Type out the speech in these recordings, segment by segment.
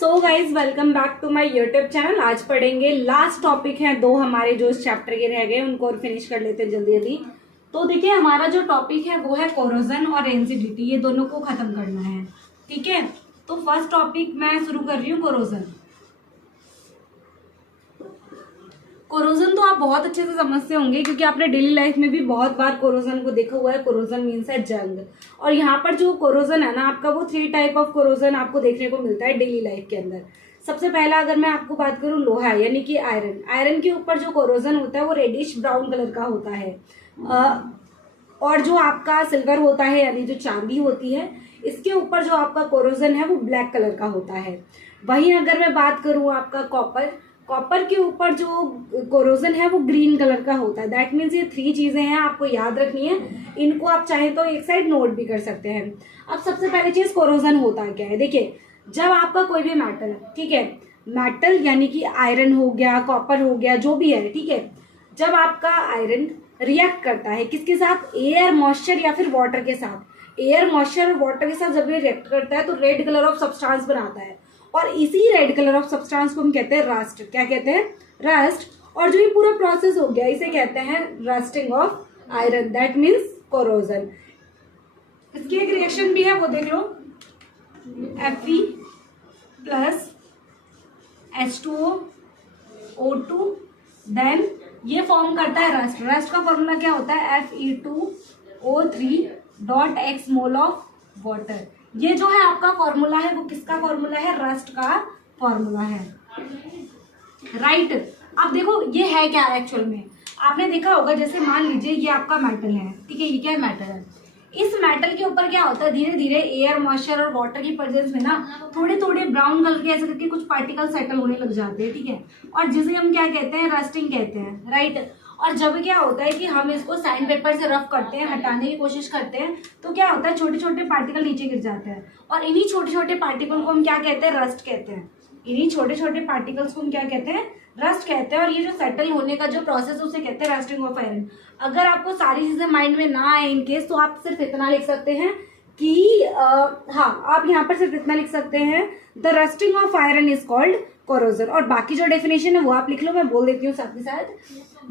So guys welcome back to my YouTube channel. आज पढ़ेंगे last topic है, दो हमारे जो इस चैप्टर के रह गए उनको और फिनिश कर लेते हैं जल्दी जल्दी। तो देखिए हमारा जो टॉपिक है वो है कोरोजन और रेंसिडिटी, ये दोनों को खत्म करना है। ठीक है, तो फर्स्ट टॉपिक मैं शुरू कर रही हूँ कोरोजन। कोरोजन तो आप बहुत अच्छे से समझते होंगे क्योंकि आपने डेली लाइफ में भी बहुत बार कोरोजन को देखा हुआ है। कोरोजन मीन्स है जंग, और यहाँ पर जो कोरोजन है ना आपका, वो 3 टाइप ऑफ कोरोजन आपको देखने को मिलता है डेली लाइफ के अंदर। सबसे पहला अगर मैं आपको बात करूँ लोहा यानी कि आयरन, आयरन के ऊपर जो कोरोजन होता है वो रेडिश ब्राउन कलर का होता है। और जो आपका सिल्वर होता है यानी जो चांदी होती है, इसके ऊपर जो आपका कोरोजन है वो ब्लैक कलर का होता है। वहीं अगर मैं बात करूँ आपका कॉपर, कॉपर के ऊपर जो कोरोजन है वो ग्रीन कलर का होता है। दैट मीन्स ये 3 चीजें हैं, आपको याद रखनी है। इनको आप चाहे तो एक साइड नोट भी कर सकते हैं। अब सबसे पहली चीज कोरोजन होता क्या है, देखिए जब आपका कोई भी मेटल, ठीक है, मेटल यानी कि आयरन हो गया, कॉपर हो गया, जो भी है, ठीक है, जब आपका आयरन रिएक्ट करता है किसके साथ, एयर, मॉइस्चर या फिर वाटर के साथ, एयर, मॉइस्चर और वाटर के साथ जब ये रिएक्ट करता है तो रेड कलर ऑफ सब्सटेंस बनाता है, और इसी रेड कलर ऑफ सब्सटेंस को हम कहते हैं रस्ट। क्या कहते हैं, रस्ट। और जो ये पूरा प्रोसेस हो गया इसे कहते हैं rusting of iron, that means corrosion. इसकी एक रिएक्शन भी है, वो देख लो, Fe plus H2O O2, then ये फॉर्म करता है रस्ट। रस्ट का फॉर्मूला क्या होता है, Fe2O3 x mole of water. ये जो है आपका फॉर्मूला है वो किसका फॉर्मूला है, रस्ट का फॉर्मूला है, राइट। अब देखो ये है क्या एक्चुअल में, आपने देखा होगा जैसे मान लीजिए ये आपका मेटल है, ठीक है, ये क्या मेटल है, इस मेटल के ऊपर क्या होता है, धीरे धीरे एयर, मॉइस्चर और वाटर की प्रेजेंस में ना थोड़े थोड़े ब्राउन कलर के ऐसे करके कुछ पार्टिकल सेटल होने लग जाते हैं, ठीक है, और जिसे हम क्या कहते हैं, रस्टिंग कहते हैं, राइट। और जब क्या होता है कि हम इसको सैंड पेपर से रफ करते हैं, हटाने की कोशिश करते हैं, तो क्या होता है, छोटे छोटे पार्टिकल नीचे गिर जाते हैं, और इन्हीं छोटे छोटे पार्टिकल को हम क्या कहते हैं, रस्ट कहते हैं। इन्हीं छोटे छोटे पार्टिकल्स को हम क्या कहते हैं, रस्ट कहते हैं। और ये जो सेटल होने का जो प्रोसेस है उसे कहते हैं रस्टिंग ऑफ आयरन। अगर आपको सारी चीजें माइंड में ना आए इनकेस, तो आप सिर्फ इतना लिख सकते हैं कि हाँ, आप यहाँ पर सिर्फ इतना लिख सकते हैं, the rusting of iron is called corrosion. और बाकी जो डेफिनेशन है वो आप लिख लो, मैं बोल देती हूँ साथ ही साथ।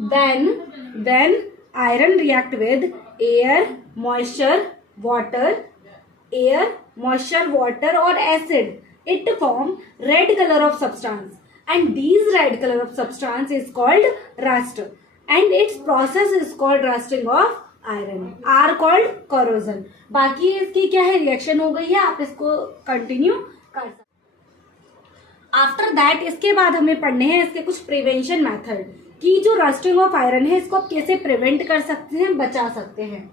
Then iron react with air, moisture, water or acid. It form red color of substance, and these red color of substance is called rust, and its process is called rusting of iron, are called corrosion. बाकी इसकी क्या है, reaction हो गई है, आप इसको continue कर सकते। आफ्टर दैट इसके बाद हमें पढ़ने हैं इसके कुछ प्रिवेंशन मेथड कि जो रस्टिंग ऑफ आयरन है इसको आप कैसे प्रिवेंट कर सकते हैं, बचा सकते हैं।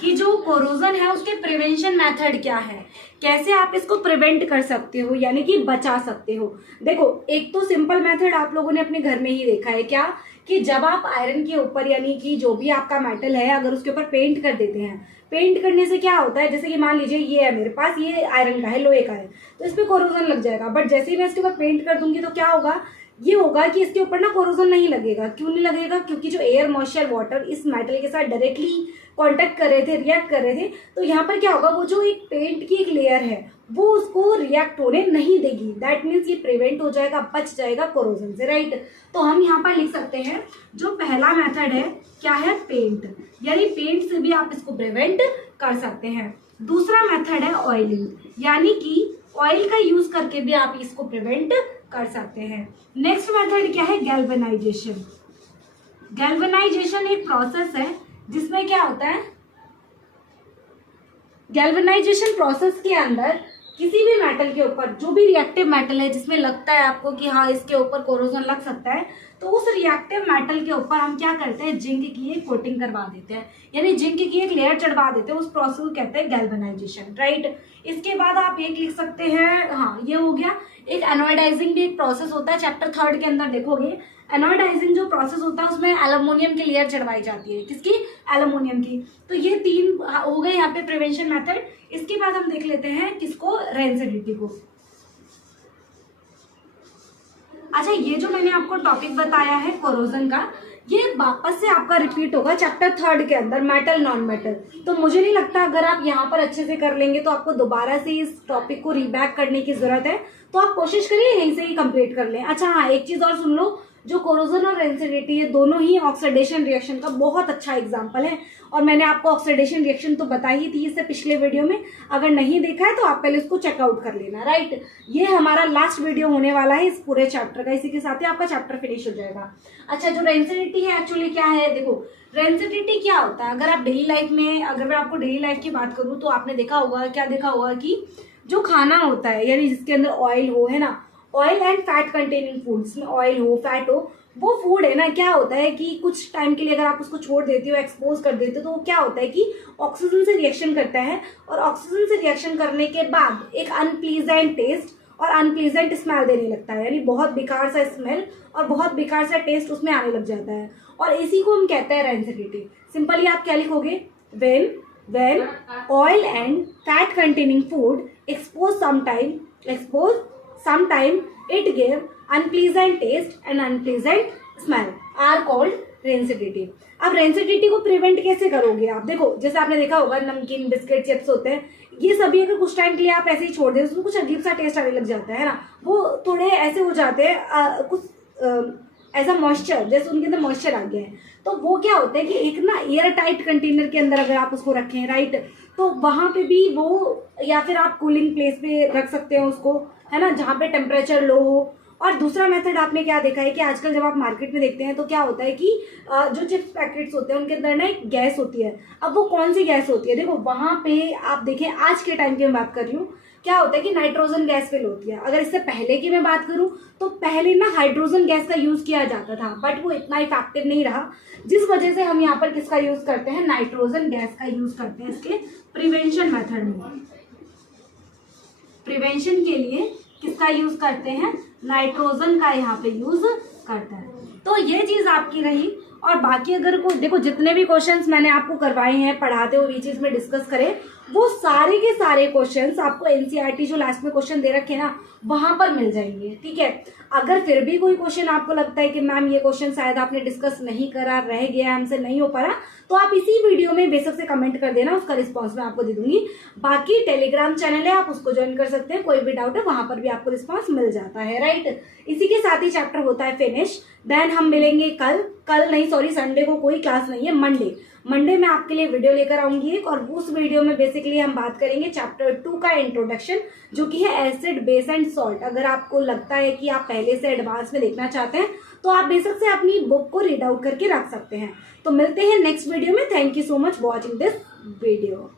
कि जो कोरोजन है उसके प्रिवेंशन मेथड क्या है, कैसे आप इसको प्रिवेंट कर सकते हो यानी कि बचा सकते हो। देखो एक तो सिंपल मेथड आप लोगों ने अपने घर में ही देखा है, क्या कि जब आप आयरन के ऊपर यानी कि जो भी आपका मेटल है अगर उसके ऊपर पेंट कर देते हैं, पेंट करने से क्या होता है, जैसे कि मान लीजिए ये है मेरे पास, ये आयरन का है, लोहे का है, तो इस पे कोरोजन लग जाएगा। बट जैसे ही मैं इसके ऊपर पेंट कर दूंगी तो क्या होगा, ये होगा कि इसके ऊपर ना कोरोजन नहीं लगेगा। क्यों नहीं लगेगा, क्योंकि जो एयर, मॉइस्चर, वाटर इस मेटल के साथ डायरेक्टली कांटेक्ट कर रहे थे, रिएक्ट कर रहे थे, तो यहाँ पर क्या होगा, वो जो एक पेंट की एक लेयर है वो उसको रिएक्ट होने नहीं देगी। दैट मीन्स ये प्रिवेंट हो जाएगा, बच जाएगा कोरोजन से, राइट। तो हम यहाँ पर लिख सकते हैं जो पहला मेथड है क्या है, पेंट, यानी पेंट से भी आप इसको प्रिवेंट कर सकते हैं। दूसरा मेथड है ऑयलिंग, यानी कि ऑयल का यूज करके भी आप इसको प्रिवेंट कर सकते हैं। नेक्स्ट मेथड क्या है, गैल्वेनाइजेशन। गैल्वेनाइजेशन एक प्रोसेस है जिसमें क्या होता है, गैल्वेनाइजेशन प्रोसेस के अंदर किसी भी मेटल के ऊपर, जो भी रिएक्टिव मेटल है जिसमें लगता है आपको कि हाँ इसके ऊपर कोरोजन लग सकता है, तो उस रिएक्टिव मेटल के ऊपर हम क्या करते हैं, जिंक की एक कोटिंग करवा देते हैं, यानी जिंक की एक लेयर चढ़वा देते हैं। उस प्रोसेस को कहते हैं गैल्वेनाइजेशन, राइट। इसके बाद आप एक लिख सकते हैं, हाँ ये हो गया। एक एनोडाइजिंग भी एक प्रोसेस होता है, चैप्टर 3 के अंदर देखोगे। एनोडाइजिंग जो प्रोसेस होता है उसमें एल्युमिनियम की लेयर चढ़वाई जाती है, किसकी, एल्युमिनियम की। तो ये 3 हो गए यहाँ पे प्रिवेंशन मेथड। इसके बाद हम देख लेते हैं किसको, रेंसिडिटी को। अच्छा, ये जो मैंने आपको टॉपिक बताया है कोरोजन का, ये वापस से आपका रिपीट होगा चैप्टर 3 के अंदर, मेटल नॉन मेटल। तो मुझे नहीं लगता अगर आप यहाँ पर अच्छे से कर लेंगे तो आपको दोबारा से इस टॉपिक को रीबैक करने की जरूरत है। तो आप कोशिश करिए यहीं से ही कंप्लीट कर लें। अच्छा हाँ, एक चीज और सुन लो, जो कोरोजन और रेंसिडिटी है दोनों ही ऑक्सीडेशन रिएक्शन का बहुत अच्छा एग्जाम्पल है। और मैंने आपको ऑक्सीडेशन रिएक्शन तो बताई ही थी इससे पिछले वीडियो में, अगर नहीं देखा है तो आप पहले उसको चेकआउट कर लेना, राइट। ये हमारा लास्ट वीडियो होने वाला है इस पूरे चैप्टर का, इसी के साथ ही आपका चैप्टर फिनिश हो जाएगा। अच्छा, जो रेंसिडिटी है एक्चुअली क्या है, देखो रेंसिडिटी क्या होता है, अगर आप डेली लाइफ में, अगर मैं आपको डेली लाइफ की बात करूँ तो आपने देखा होगा, क्या देखा होगा कि जो खाना होता है यानी जिसके अंदर ऑयल हो, है ना, oil and fat containing foods में ऑयल हो, फैट हो, वो फूड है ना, क्या होता है कि कुछ टाइम के लिए अगर आप उसको छोड़ देते हो, एक्सपोज कर देते हो, तो वो क्या होता है कि ऑक्सीजन से रिएक्शन करता है, और ऑक्सीजन से रिएक्शन करने के बाद एक अनप्लीजेंट टेस्ट और अनप्लीजेंट स्मेल देने लगता है, यानी बहुत बेकार सा स्मेल और बहुत बेकार सा टेस्ट उसमें आने लग जाता है, और इसी को हम कहते हैं रेंसिडिटी। सिंपली आप क्या लिखोगे, when oil and fat containing food exposed sometime it gave unpleasant taste and unpleasant smell are called rancidity. अब रेंसिडिटी को प्रिवेंट कैसे करोगे आप, देखो जैसे आपने देखा होगा नमकीन, बिस्किट, चिप्स होते हैं, ये सभी अगर कुछ टाइम के लिए आप ऐसे ही छोड़ दें उसमें कुछ अजीब सा टेस्ट आने लग जाता है ना, वो थोड़े ऐसे हो जाते हैं कुछ ऐसा मॉइस्चर, जैसे उनके अंदर मॉइस्चर आ गया है, तो वो क्या होता है कि एक ना एयर टाइट कंटेनर के अंदर अगर आप उसको रखें, राइट, तो वहां पे भी वो, या फिर आप कूलिंग प्लेस पे रख सकते हैं उसको, है ना, जहाँ पे टेम्परेचर लो हो। और दूसरा मेथड आपने क्या देखा है कि आजकल जब आप मार्केट में देखते हैं तो क्या होता है कि जो चिप्स पैकेट्स होते हैं उनके अंदर ना एक गैस होती है। अब वो कौन सी गैस होती है, देखो वहां पे आप देखें, आज के टाइम की मैं बात कर रही हूँ, क्या होता है कि नाइट्रोजन गैस फिल होती है। अगर इससे पहले की मैं बात करूं तो पहले ना हाइड्रोजन गैस का यूज किया जाता था, बट वो इतना इफेक्टिव नहीं रहा, जिस वजह से हम यहाँ पर किसका यूज करते हैं, नाइट्रोजन गैस का यूज करते हैं इसके प्रिवेंशन मेथड में। प्रिवेंशन के लिए किसका यूज करते हैं, नाइट्रोजन का यहाँ पे यूज करते हैं। तो ये चीज आपकी रही। और बाकी अगर को देखो, जितने भी क्वेश्चंस मैंने आपको करवाए हैं पढ़ाते हुए ये चीज में डिस्कस करें, वो सारे के सारे क्वेश्चंस आपको एनसीईआरटी जो लास्ट में क्वेश्चन दे रखे हैं ना, वहां पर मिल जाएंगे, ठीक है। अगर फिर भी कोई क्वेश्चन आपको लगता है कि मैम ये क्वेश्चन शायद आपने डिस्कस नहीं करा, रह गया, हमसे नहीं हो पा रहा, तो आप इसी वीडियो में बेशक से कमेंट कर देना, उसका रिस्पॉन्स मैं आपको दे दूंगी। बाकी टेलीग्राम चैनल है, आप उसको ज्वाइन कर सकते हैं, कोई भी डाउट है वहां पर भी आपको रिस्पॉन्स मिल जाता है, राइट। इसी के साथ ही चैप्टर होता है फिनिश। देन हम मिलेंगे कल नहीं सॉरी, संडे को कोई क्लास नहीं है, मंडे में आपके लिए वीडियो लेकर आऊंगी एक, और उस वीडियो में बेसिकली हम बात करेंगे चैप्टर 2 का इंट्रोडक्शन, जो कि है एसिड, बेस एंड सॉल्ट। अगर आपको लगता है कि आप पहले से एडवांस में देखना चाहते हैं तो आप बेशक से अपनी बुक को रीड आउट करके रख सकते हैं। तो मिलते हैं नेक्स्ट वीडियो में। Thank you so much watching this video.